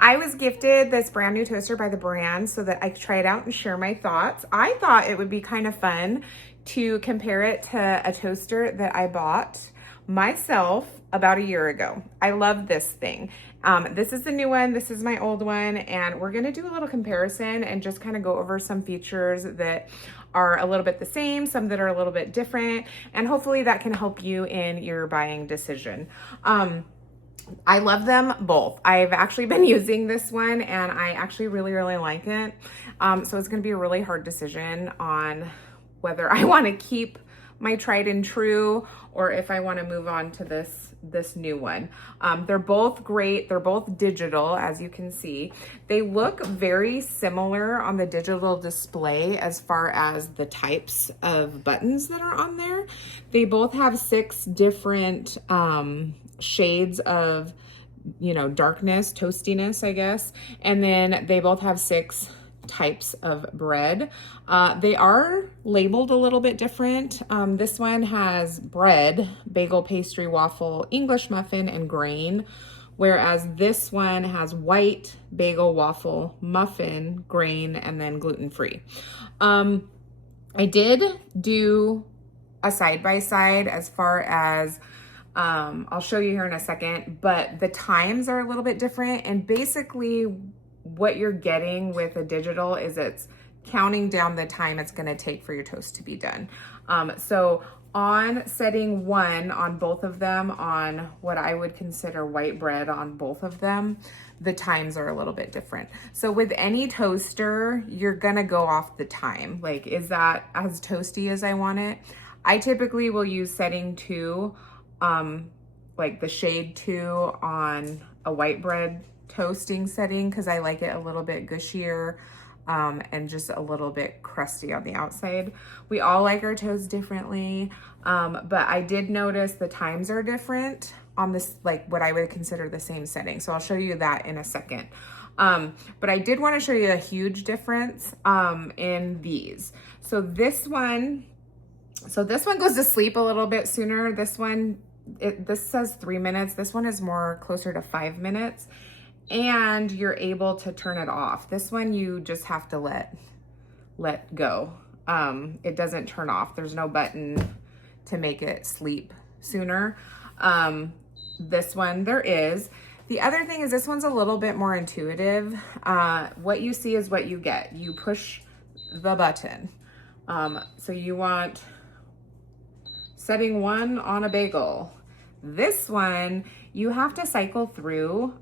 I was gifted this brand new toaster by the brand so that I could try it out and share my thoughts. I thought it would be kind of fun to compare it to a toaster that I bought myself about a year ago. I love this thing. This is the new one, this is my old one, and we're gonna do a little comparison and just kind of go over some features that are a little bit the same, some that are a little bit different, and hopefully that can help you in your buying decision. I love them both. I've actually been using this one and I actually really like it. So it's gonna be a really hard decision on whether I wanna keep my tried and true or if I wanna move on to this new one. They're both great. They're both digital, as you can see. They look very similar on the digital display as far as the types of buttons that are on there. They both have 6 different shades of, you know, darkness, toastiness, I guess. And then they both have 6 types of bread. They are labeled a little bit different. This one has bread, bagel, pastry, waffle, English muffin, and grain, whereas this one has white, bagel, waffle, muffin, grain, and then gluten-free. I did do a side-by-side as far as I'll show you here in a second, but the times are a little bit different, and basically what you're getting with a digital is it's counting down the time it's going to take for your toast to be done. So on setting 1 on both of them, on what I would consider white bread on both of them, the times are a little bit different. So with any toaster, you're going to go off the time. Like, is that as toasty as I want it? I typically will use setting 2, like the shade 2 on a white bread toasting setting, because I like it a little bit gushier and just a little bit crusty on the outside. We all like our toast differently, but I did notice the times are different on this, like what I would consider the same setting. So I'll show you that in a second. But I did want to show you a huge difference in these. So this one goes to sleep a little bit sooner. This one, this says 3 minutes. This one is more closer to 5 minutes. And you're able to turn it off. This one you just have to let go. It doesn't turn off. There's no button to make it sleep sooner. This one there is. The other thing is this one's a little bit more intuitive. What you see is what you get. You push the button. So you want setting 1 on a bagel. This one, you have to cycle through.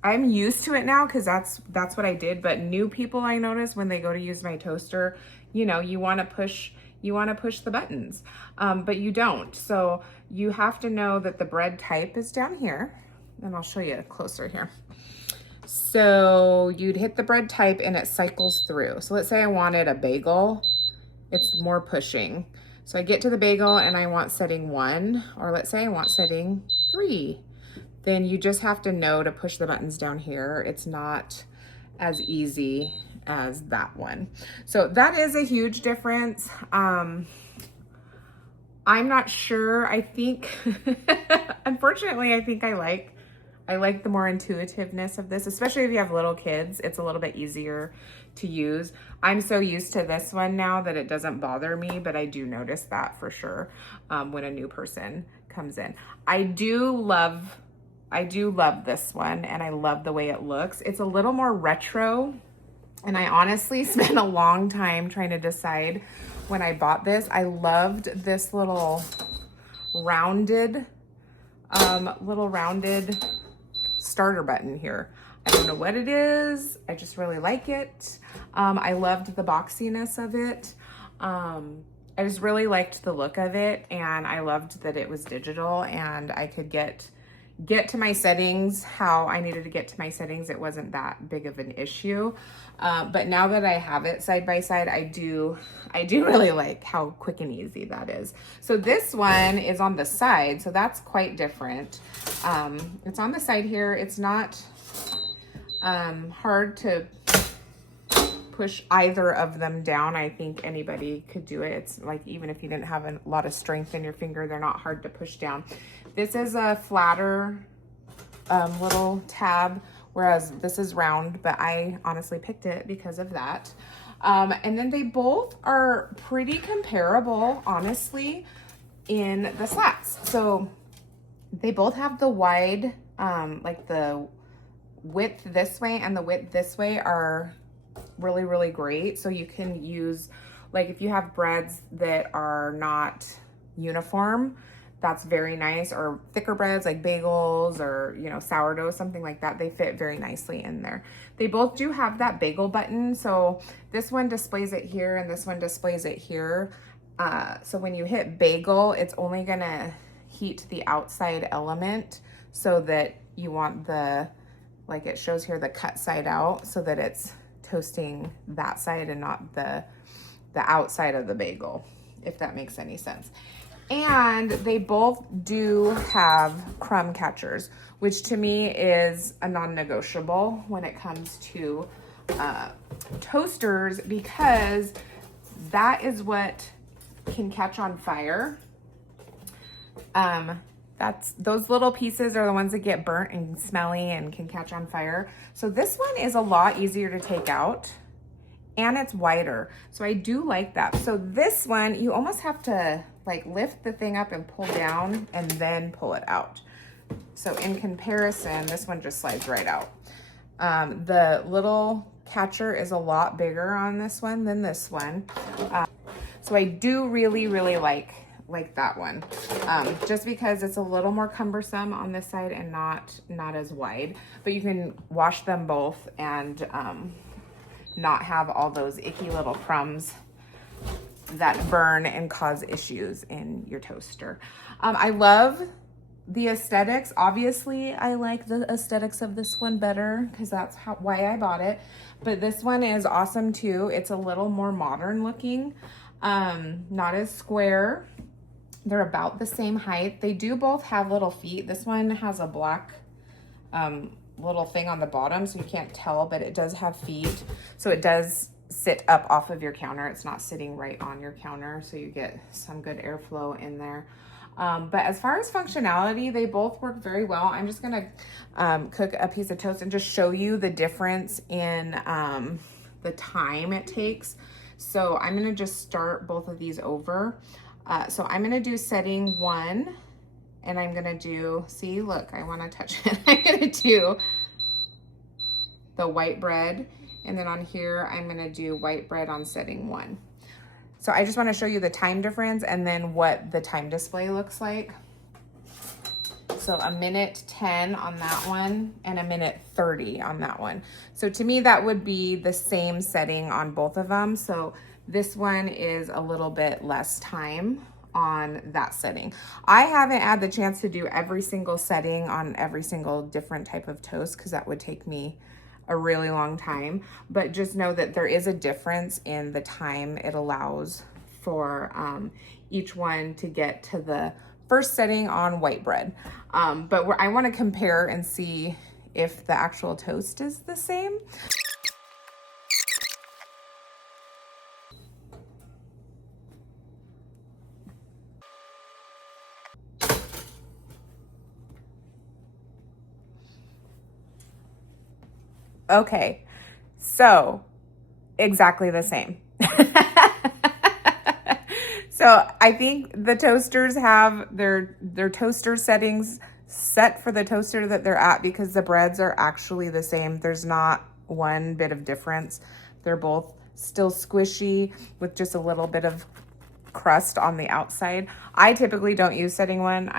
I'm used to it now because that's what I did, but new people I notice when they go to use my toaster, you know, you want to push the buttons, but you don't. So you have to know that the bread type is down here, and I'll show you closer here. So you'd hit the bread type and it cycles through. So let's say I wanted a bagel, it's more pushing. So I get to the bagel and I want setting 1, or let's say I want setting 3. Then you just have to know to push the buttons down here. It's not as easy as that one. So that is a huge difference. I'm not sure. I think, unfortunately, I think I like the more intuitiveness of this, especially if you have little kids. It's a little bit easier to use. I'm so used to this one now that it doesn't bother me, but I do notice that for sure when a new person comes in. I do love this one, and I love the way it looks. It's a little more retro, and I honestly spent a long time trying to decide when I bought this. I loved this little rounded starter button here. I don't know what it is. I just really like it. I loved the boxiness of it. I just really liked the look of it, and I loved that it was digital and I could get to my settings how I needed to get to my settings. It wasn't that big of an issue. But now that I have it side by side, I do really like how quick and easy that is. So this one is on the side, so that's quite different. It's on the side here. It's not hard to push either of them down. I think anybody could do it. It's like, even if you didn't have a lot of strength in your finger, they're not hard to push down. This is a flatter little tab whereas this is round, but I honestly picked it because of that. And then they both are pretty comparable, honestly, in the slats. So they both have the wide, like the width this way and the width this way are really, really great. So you can use, like if you have breads that are not uniform, that's very nice, or thicker breads like bagels or, you know, sourdough, something like that. They fit very nicely in there. They both do have that bagel button. So this one displays it here and this one displays it here. So when you hit bagel, it's only gonna heat the outside element so that you want the, like it shows here, the cut side out, so that it's toasting that side and not the outside of the bagel, if that makes any sense. And they both do have crumb catchers, which to me is a non-negotiable when it comes to toasters, because that is what can catch on fire. Those little pieces are the ones that get burnt and smelly and can catch on fire. So this one is a lot easier to take out and it's wider. So I do like that. So this one, you almost have to like lift the thing up and pull down and then pull it out. So in comparison, this one just slides right out. The little catcher is a lot bigger on this one than this one. So I do really, really like that one, just because it's a little more cumbersome on this side and not as wide, but you can wash them both and not have all those icky little crumbs that burn and cause issues in your toaster. I love the aesthetics. Obviously, I like the aesthetics of this one better because that's why I bought it, but this one is awesome too. It's a little more modern looking, not as square. They're about the same height. They do both have little feet. This one has a black little thing on the bottom, so you can't tell, but it does have feet. So it does sit up off of your counter. It's not sitting right on your counter, so you get some good airflow in there. But as far as functionality, they both work very well. I'm just gonna cook a piece of toast and just show you the difference in the time it takes. So I'm gonna just start both of these over. So I'm gonna do setting 1, and I'm gonna do, see, look, I wanna touch it. I'm gonna do the white bread, and then on here, I'm gonna do white bread on setting 1. So I just wanna show you the time difference and then what the time display looks like. So 1:10 on that one and 1:30 on that one. So to me, that would be the same setting on both of them. So this one is a little bit less time on that setting. I haven't had the chance to do every single setting on every single different type of toast because that would take me a really long time, but just know that there is a difference in the time it allows for each one to get to the first setting on white bread. But I want to compare and see if the actual toast is the same. Okay, so exactly the same. So I think the toasters have their toaster settings set for the toaster that they're at because the breads are actually the same. There's not one bit of difference. They're both still squishy with just a little bit of crust on the outside. I typically don't use setting 1.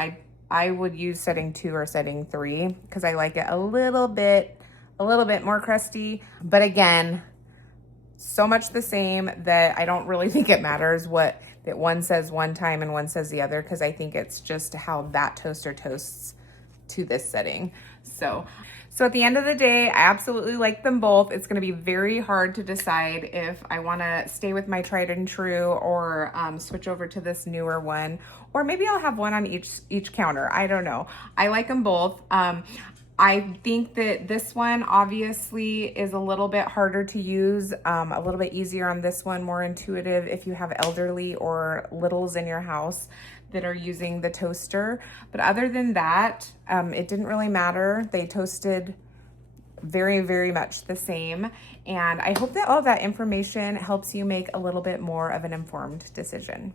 I would use setting 2 or setting 3 because I like it a little bit more crusty. But again, so much the same that I don't really think it matters that one says one time and one says the other, because I think it's just how that toaster toasts to this setting. So at the end of the day, I absolutely like them both. It's gonna be very hard to decide if I wanna stay with my tried and true or switch over to this newer one, or maybe I'll have one on each counter. I don't know. I like them both. I think that this one obviously is a little bit harder to use, a little bit easier on this one, more intuitive if you have elderly or littles in your house that are using the toaster. But other than that, it didn't really matter. They toasted very, very much the same. And I hope that all of that information helps you make a little bit more of an informed decision.